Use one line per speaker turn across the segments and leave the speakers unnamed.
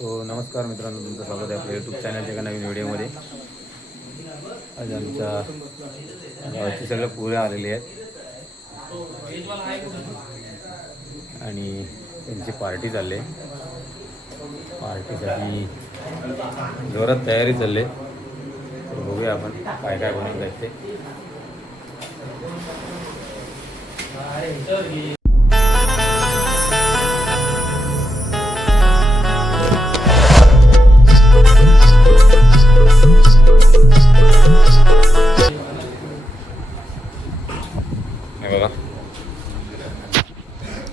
तो नमस्कार मित्रांनो तुमचं स्वागत आहे आपल्या यूट्यूब चॅनलच्या एका नवीन व्हिडिओमध्ये आज आमच्या गावाची सगळं पुऱ्या आलेली आहेत. आणि त्यांची पार्टी चालली. पार्टीसाठी जोरात तयारी चालली तर बघूया आपण काय काय बनवून जायचं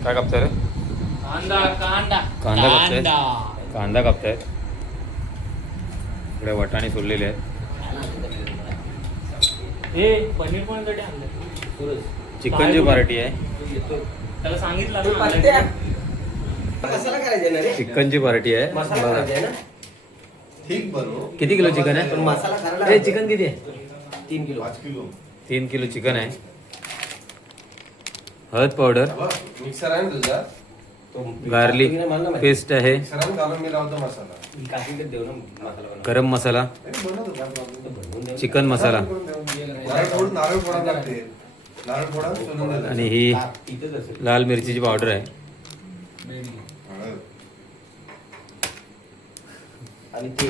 काय कापताय रे?
कांदा कांदा.
कांदा कापताय? कांदा. कापतायत इकडे वटाणे सोडलेले आहेत.
हे पनीर पण कडे आणलं
चिकनची पार्टी आहे.
त्याला सांगितलं ना आणलं.
मसाला करायचा ना रे
चिकनची पार्टी आहे.
मसाला
बघा.
करायचा ना?
ठीक बनव.
किती किलो चिकन आहे?
मसाला
हे चिकन किती आहे?
तीन किलो
पाच किलो.
तीन किलो चिकन आहे. हळद पावडर
मिक्सर आहे ना तुझा?
गार्लिक पेस्ट आहे. गरम मसाला. चिकन मसाला. आणि ही लाल मिरचीची पावडर आहे.
हळद.
आणि ते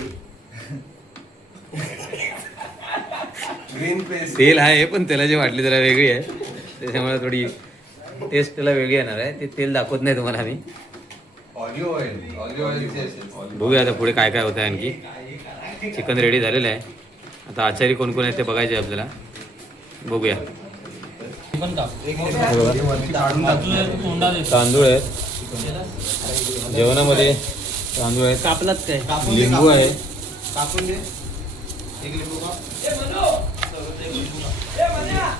ग्रीन पेस्ट.
तेल आहे पण तेलाची वाटली जरा वेगळी आहे. त्याच्यामुळे थोडी टेस्ट त्याला वेगळी येणार आहे. ते तेल दाखवत नाही तुम्हाला आम्ही.
ऑलिव्ह ऑइल ऑलिव्ह ऑइलची असेल.
बघूया आता पुढे काय काय होतं आहे आणखी. चिकन रेडी झालेलं आहे. आता आचारी कोण कोण आहेत ते बघायचे आहे आपल्याला. बघूया. तांदूळ आहेत. जेवणामध्ये तांदूळ आहेत.
कापलाच काय?
लिंबू आहे.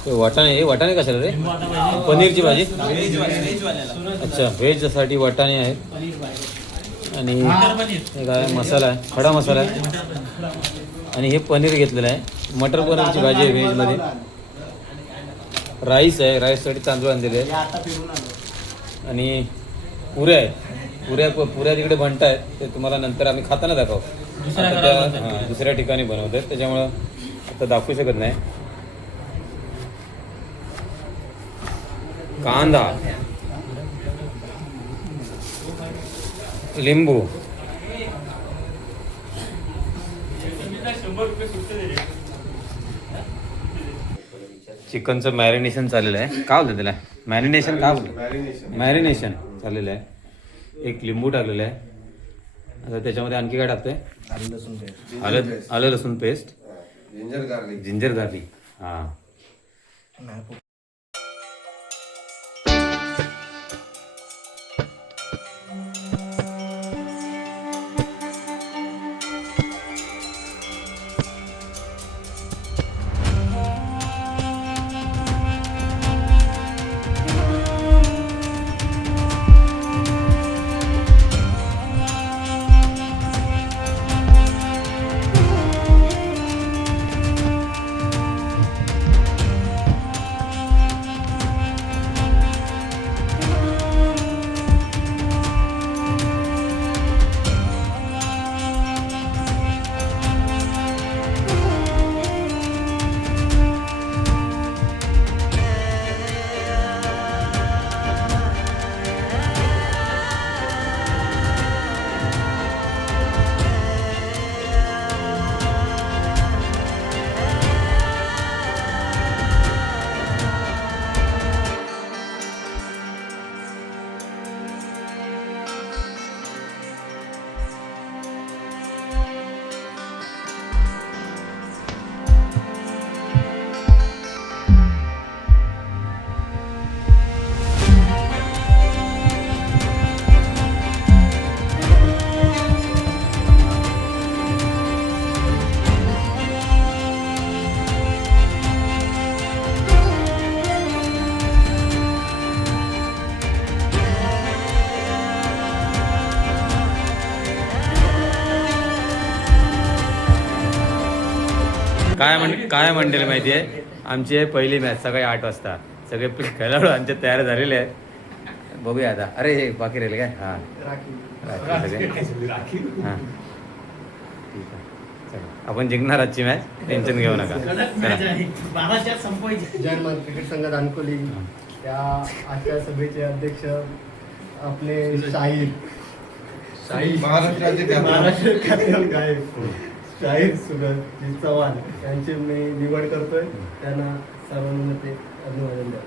वाटाणे हे वाटाणे कशाला रे? पनीरची भाजी? अच्छा व्हेजसाठी वाटाणे आहेत. आणि काय मसाला आहे खडा मसाला आहे. आणि हे पनीर घेतलेलं आहे. मटर पनीरची भाजी आहे व्हेजमध्ये. राईस आहे राईससाठी तांदूळ आणलेले आहे आणि पुऱ्या आहेत. पुऱ्या पुऱ्या तिकडे बनत आहेत ते तुम्हाला नंतर आम्ही खाताना दाखवू.
दुसऱ्या
ठिकाणी बनवत आहेत त्याच्यामुळं आता दाखवू शकत नाही. कांदा लिंबू. चिकनचं मॅरिनेशन चाललेलं आहे. काय बोलतं त्याला? मॅरिनेशन बोलतो
मॅरिनेशन
मॅरिनेशन चाललेलं आहे. एक लिंबू टाकलेलं आहे. आता त्याच्यामध्ये आणखी काय टाकतंय? आलं आलं लसूण paste
ginger garlic
ginger garlic हां. काय म्हण काय म्हणतेल माहिती आहे? आमची आहे पहिली मॅच सकाळी आठ वाजता. सगळे खेळाडू आमचे तयार झालेले आहेत. बघूया आता. अरे हे बाकी राहिले काय? हां. राखी सगळे. हां. ठीक आहे. चला. आपण जिंकणार आजची मॅच टेन्शन घेऊ नका.
जर्मन क्रिकेट संघ दानकोली त्या आजच्या सभेचे अध्यक्ष आपले शाहीर. शाहीर.
महाराष्ट्राचे captain.
महाराष्ट्र शाहीर सुगत जी चव्हाण यांची मी निवड करतोय त्यांना सर्वांना ते अभिवादन द्या.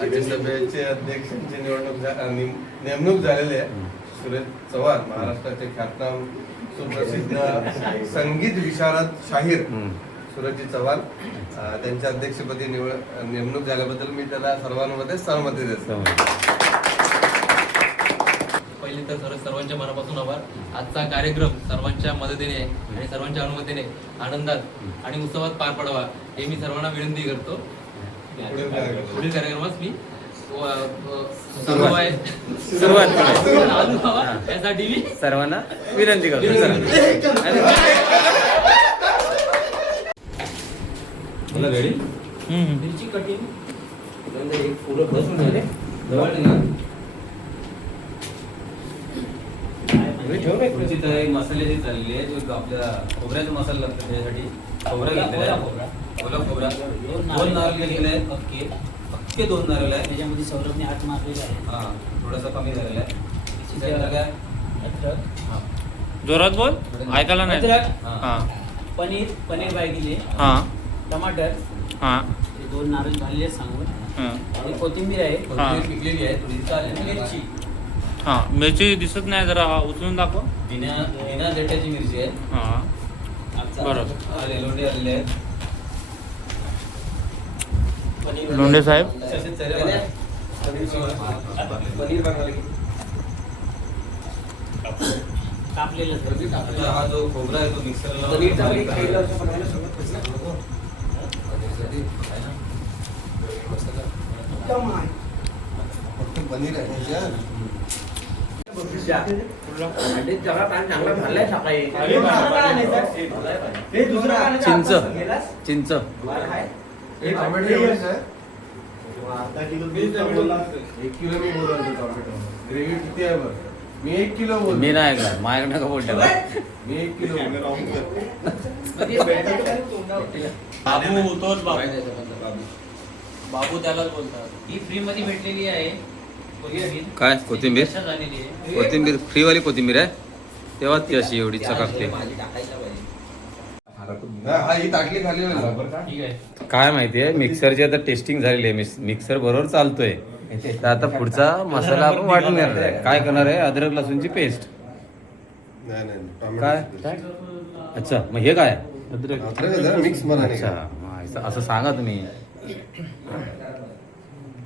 राज्यसभेचे अध्यक्षांची निवडणूक नेमणूक झालेली आहे. सुरेश चव्हाण महाराष्ट्राचे ख्यातनाम सुप्रसिद्ध संगीत विशारद शाहीर. सुरजजी चव्हाण त्यांच्या अध्यक्षपदी निवड नेमणूक झाल्याबद्दल मी त्याला सर्वांमध्ये सहमती देतो.
पहिले तर सर्व सर्वांच्या मनापासून आभार. आजचा कार्यक्रम सर्वांच्या मदतीने आणि सर्वांच्या अनुमतीने आनंदात आणि उत्सवात पार पडावा हे मी सर्वांना विनंती करतो.
पुढील कार्यक्रम.
पुढील कार्यक्रमास मी
सुरुवात
यासाठी मी
सर्वांना विनंती करतो. चला. बोला रेडी?
मिरची कठीण
एक पुढं बसून झाले
जवळ निघा. खुर्ची तर एक मसाल्याची चाललेली आहे जो आपल्या खोबऱ्याचा मसाला लागतो त्याच्यासाठी खोबरा घेतलेला आहे. ओला खोबरा. दोन नारळ. घेतलेले आहेत अख्खे अख्खे दोन नारळ आहे
त्याच्यामध्ये सौरभने हात मारलेला आहे
हा थोडासा कमी झालेला आहे. हा.
जोरात बोल. ऐकायला नाही
हा.
पनीर पनीर बायगिले
हा.
टमाटर.
हा.
हे दोन नारळ झालेले आहेत सांगून.
हा.
आणि कोथिंबीर आहे.
कोथिंबीर पिकलेली आहे थोडी चालेल.
मिरची.
हा. मिरची दिसत नाही जरा हा. उचलून दाखव.
बिना बिना देठाची मिरची आहे
हा. बरोबर.
आले लोंढे आलेले आहेत.
पनीर
लोंढे साहेब.
पनीर
कापलेलं
हा जो खोबरा आहे तो मिक्सरला
पनीर आहे
चिंच. चिंच.
मी बोलवतो टोमॅटो ग्रेव्ही किती आहे बरं मी एक किलो बोलतो
मी नाही ऐकणार. माझ्याकडे नका बोलते
मी एक किलो
बाबू तोच बाबू.
बाबू त्यालाच बोलतात.
ही फ्री मध्ये भेटलेली आहे.
काय? कोथिंबीर? कोथिंबीर? फ्रीवाली कोथिंबीर आहे? तेव्हाच ती अशी एवढी चकाकते
हा ही
काय माहितीये? मिक्सरची आता टेस्टिंग झालेली आहे. मिक्स- मिक्सर बरोबर चालतोय. तर आता पुढचा मसाला आपण वाटून घेणार आहे. काय करणार आहे? अद्रक लसूणची पेस्ट.
नाही नाही टोमॅटो
काय? अच्छा मग हे काय? अच्छा असं- सांगा तुम्ही.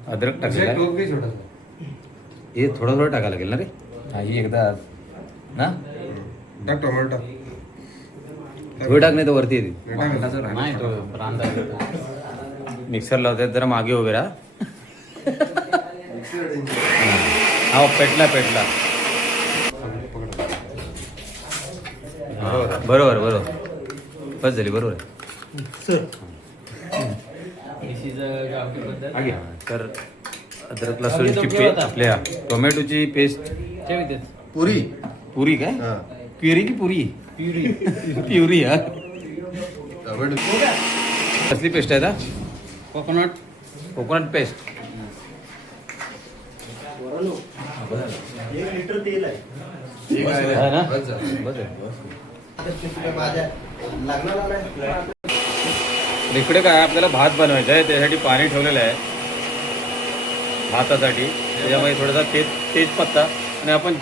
अद्रक टाकलेलं. हे थोडं थोडं टाकायला लागेल ना रे? हा ही एकदा ना?
टाक टोमॅटो टाक.
थोडं टाक. नाही तर वरती येते
नाही
मिक्सर लावतात जरा मागे वगैरे हा.
Mixer tension.
हा पेटला पेटला। हा, बरोबर बरोबर। बस झाली बरोबर आहे. हा, तर अद्रक लसूणची पेस्ट आपल्या टोमॅटोची पेस्ट.
पुरी.
पुरी काय?
हा.
प्युरी की पुरी? प्युरी. प्युरी हा.
टोमॅटो
कसली पेस्ट आहे का कोकोनट. Coconut paste.
एक लिटर तेल आहे.
ना?
बस झालं.
बस इकडे काय आपल्याला भात बनवायचा आहे त्यासाठी पाणी ठेवलेलं आहे. भातासाठी. त्याच्यामध्ये थोडासा तेज तेज पत्ता. आणि आपण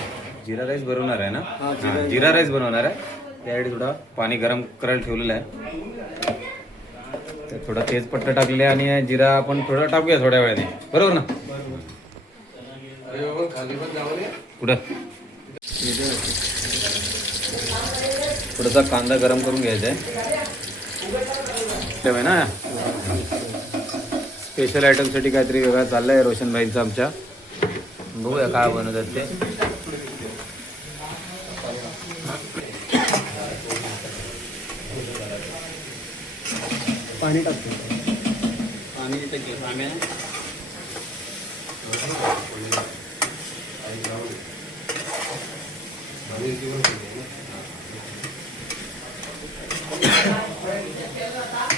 जिरा राईस बनवणार आहे ना? हां, जिरा राईस. बनवणार आहे. त्यासाठी थोडा पाणी गरम करायला ठेवलेलं आहे. तर थोडा तेज पत्ता टाकले आणि जिरा आपण थोडा टाकूया थोड्या वेळाने. बरोबर ना. कुठं? थोडासा कांदा गरम करून घ्यायचा आहे. आहे ना? स्पेशल आयटमसाठी काहीतरी वेगळा चाललाय आहे रोशनभाईंचं आमच्या. बघूया काय बनवतात ते.
पाणी टाकतो.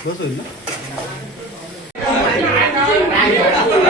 बस होईल ना?
तिकडे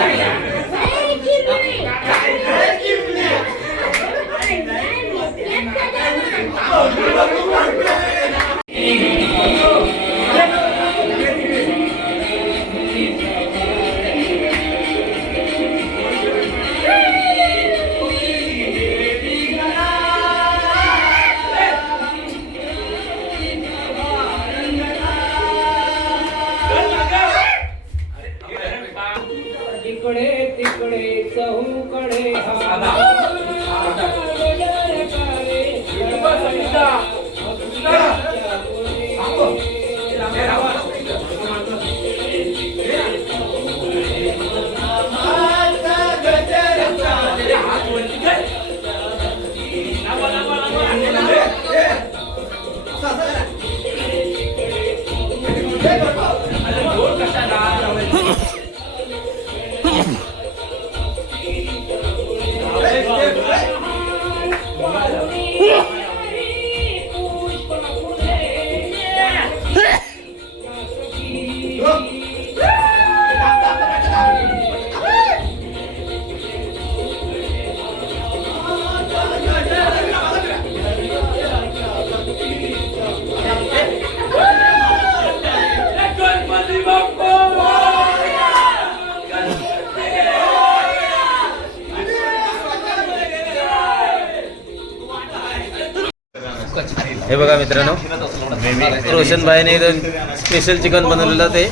Hey,
हे बघा मित्रांनो रोशन भाईने एकदम स्पेशल चिकन बनवलेलं ते.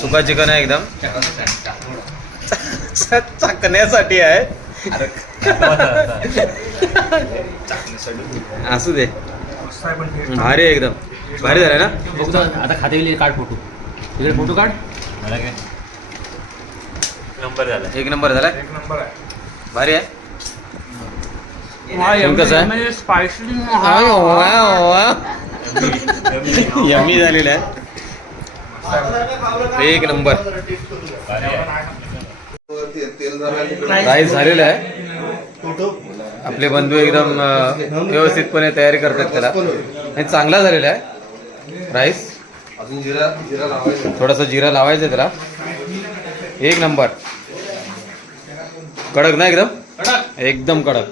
सुका चिकन आहे एकदम. चाकण्यासाठी आहे. असू दे. भारी आहे एकदम. भारी झालं ना?
बघतो आता खाते काढ फोटो. तिकडे फोटो काढ.
एक नंबर झाला. भारी आहे. कसं आहे? यम्मी झालेलं आहे. एक नंबर. राईस झालेलं आहे. आपले बंधू एकदम व्यवस्थितपणे तयारी करतात त्याला. आणि चांगला झालेला आहे. राईस
अजून जिरा जिरा लावायचा
थोडासा जिरा लावायचा त्याला. एक नंबर. कडक ना एकदम? एकदम कडक.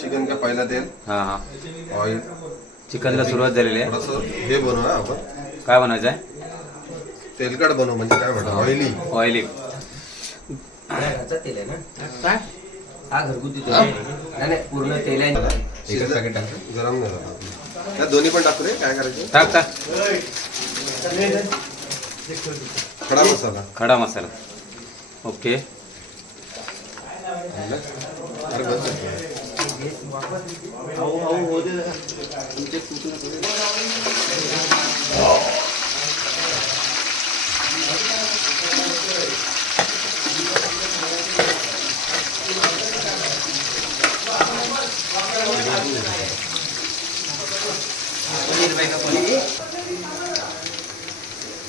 चिकन का पहिला तेल.
हां हां.
ऑइल
चिकनला सुरुवात झालेली आहे.
थोडस हे बनवू ना आपण.
काय बनायचं आहे?
तेलकट बनवू म्हणजे काय म्हणतात ऑइली
ऑइली
घरचं तेल आहे ना? काय? हा घरगुती तेल आहे. नाही नाही पूर्ण तेल आहे.
गरम नाही झाला दोन्ही पण टाकू रे काय करायचं?
टाक टाक.
खडा मसाला.
खडा मसाला. ओके.
अरे बस.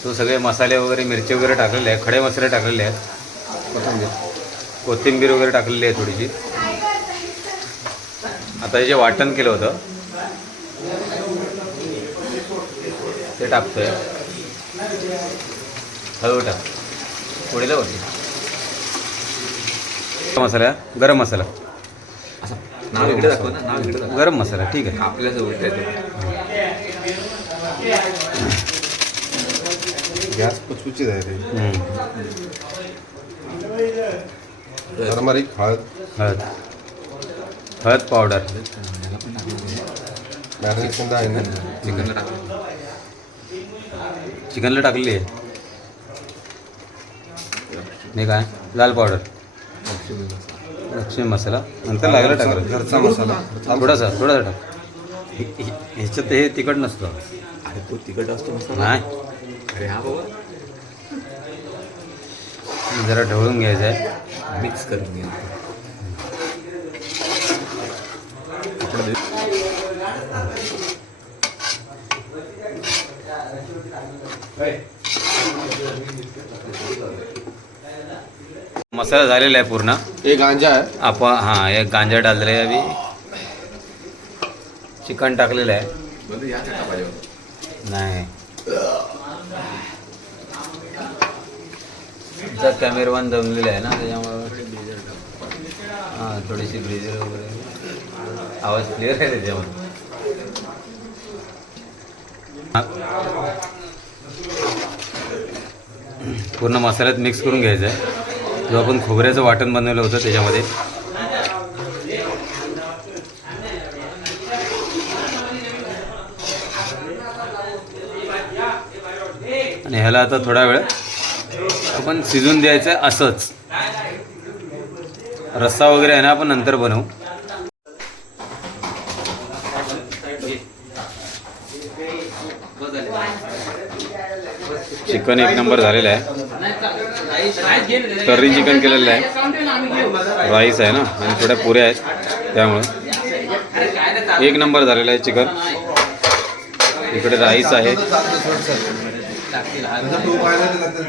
तो सगळे मसाले वगैरे मिरची वगैरे टाकलेले आहेत खडे मसाले टाकलेले आहेत. कोथिंबीर कोथिंबीर वगैरे टाकलेली आहे थोडीशी. आता हे जे वाटण केलं होतं ते टाकतोय. हळू टाक. पोळीला वरती. मसाला गरम मसाला.
नाव इकडे दाखव ना नाव इकडे
गरम मसाला ठीक आहे.
आपल्या जवळ
गॅस पुचपुचीत आहे हळद.
हळद. हळद पावडर.
मॅरिनेशन आहे ना
चिकनला टाकलेली आहे. नाही काय? लाल पावडर. लक्ष्मी मसाला. नंतर लागला टाकायला
घरचा मसाला
थोडासा थोडासा टाक. ह्याच्यात हे तिखट नसतं.
अरे तो तिकट असतो
नाही.
अरे हा बाबा.
जरा ढवळून घ्यायचं आहे.
मिक्स करून
मसाला झालेला आहे पूर्ण.
हे गांजा आहे.
आपण हां एक गांजा डालले आहे अभी चिकन टाकलेलं आहे. नाही. आमचा कॅमेरामॅन जमलेला आहे ना त्याच्यामुळं. हां थोडीशी ब्रिजर वगैरे. आवाज क्लिअर आहे त्याच्यामध्ये पूर्ण मसाल्यात मिक्स करून घ्यायचं आहे. जो आपण खोबऱ्याचं वाटण बनवलं होतं त्याच्यामध्ये. आणि ह्याला आता थोडा वेळ आपण शिजून द्यायचं आहे असंच. रस्सा वगैरे आहे ना आपण नंतर बनवू. चिकन एक नंबर झालेलं आहे. तर्री चिकन केलेलं आहे. राईस आहे ना आणि थोड्या पुऱ्या आहेत त्यामुळं. एक नंबर झालेलं आहे चिकन. इकडे राईस आहे.
तू पाहिलं तर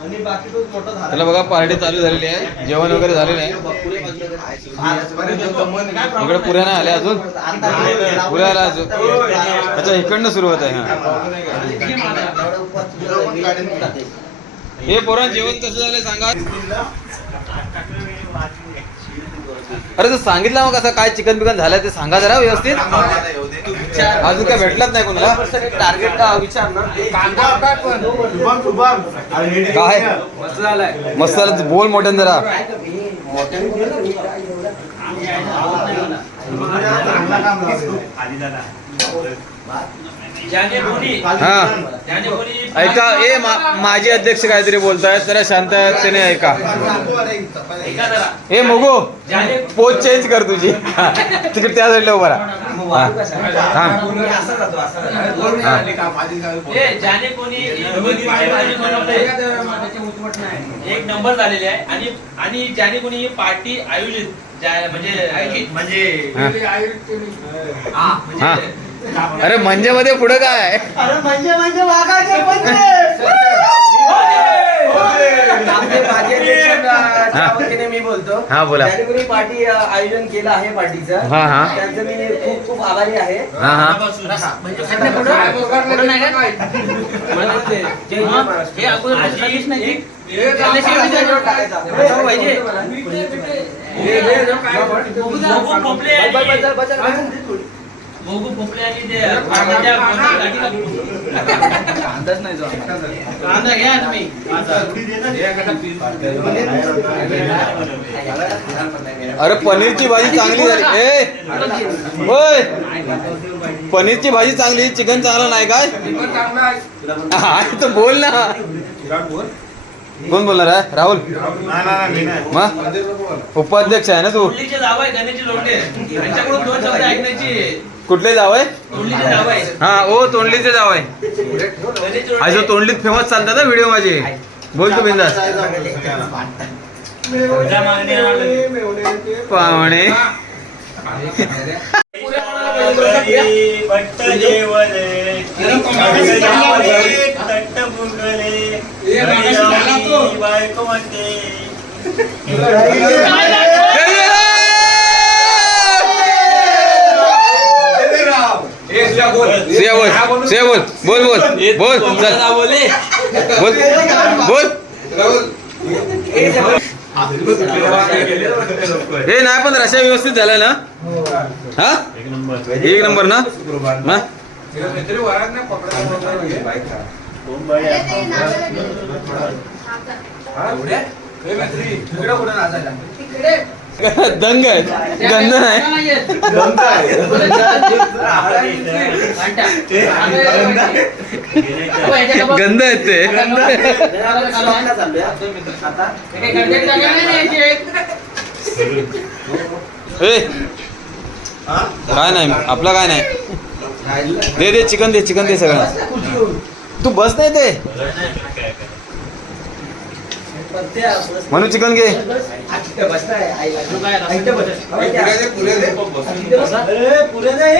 त्याला
बघा पार्टी चालू झालेली आहे. जेवण वगैरे झालेलं आहे. इकडे पुऱ्या नाही आल्या अजून. पुऱ्या आल्या अजून. अच्छा इकडनं सुरुवात आहे हा. हे पोरां जेवण कसं झालं सांगा. अरे तू सांगितलं मग कसं काय चिकन बिकन झालं ते सांगा जरा व्यवस्थित. अजून काय भेटलाच नाही कोणाला?
टार्गेट विचार ना.
काय? मस्त बोल मोठ्यानं जरा. हा ऐका ए मा- माजी अध्यक्ष काहीतरी बोलतायत जरा शांत आहेत त्याने ऐका ए मोगो पोच चेंज कर तुझी तिकडे त्या साईडला उभा हा. हा. हा.
एक नंबर झालेले आहे आणि आणि ज्याने कोणी ही पार्टी आयोजित म्हणजे म्हणजे
हा. हा. अरे म्हणजे मध्ये पुढं काय आहे?
अरे म्हणजे म्हणजे वाघाचे पंजे
मी बोलतो
हा, बोला.
पार्टी आयोजन केलं आहे पार्टीचं
हा, हा.
त्यांचं मी खूप खूप आभारी आहे
हा हा
म्हणजे अंदाज नाही जो
कांदा घ्या तुम्ही
अरे पनीरची भाजी चांगली झाली ए होय पनीरची भाजी चांगली चिकन चांगलं नाही काय? तर बोल ना. कोण बोलणार आहे राहुल मग उपाध्यक्ष आहे ना तू कुठले जाव आहे हा ओ तोंडलीचे जाव आहे
गणेशचे
हा जो
लोटे
तोंडलीत फेमस चालतात ना व्हिडिओ माझे बोल तू बिंदास पाहुणे बोल सिया बोल बोल बोल बोल बोल बोल हे नाही पण रशा व्यवस्थित झाला ना? हा? एक नंबर. ना? दंग आहे गंध नाही. गंध आहेत ते. काय नाही आपला काय नाही. दे दे चिकन दे चिकन दे सगळं तू बस नाही ते
म्हणून चिकन घे
बसणार आईला
पुऱ्या दे पुऱ्या दे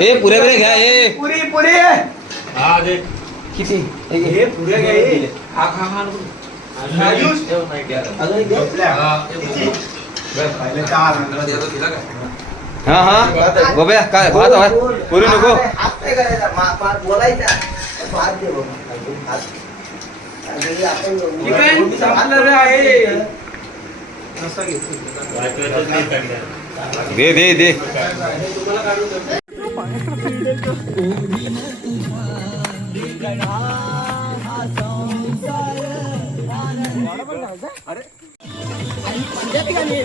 ए पुऱ्या बिऱ्या घ्या ए
पुरी पुरी
हा दे
किती
हे पुऱ्या घ्या हे. आयुष. अजून एक घे.
हा हा. गोब्या काय भात हवाय पुरी नको.
दे
दे दे. दे
आणि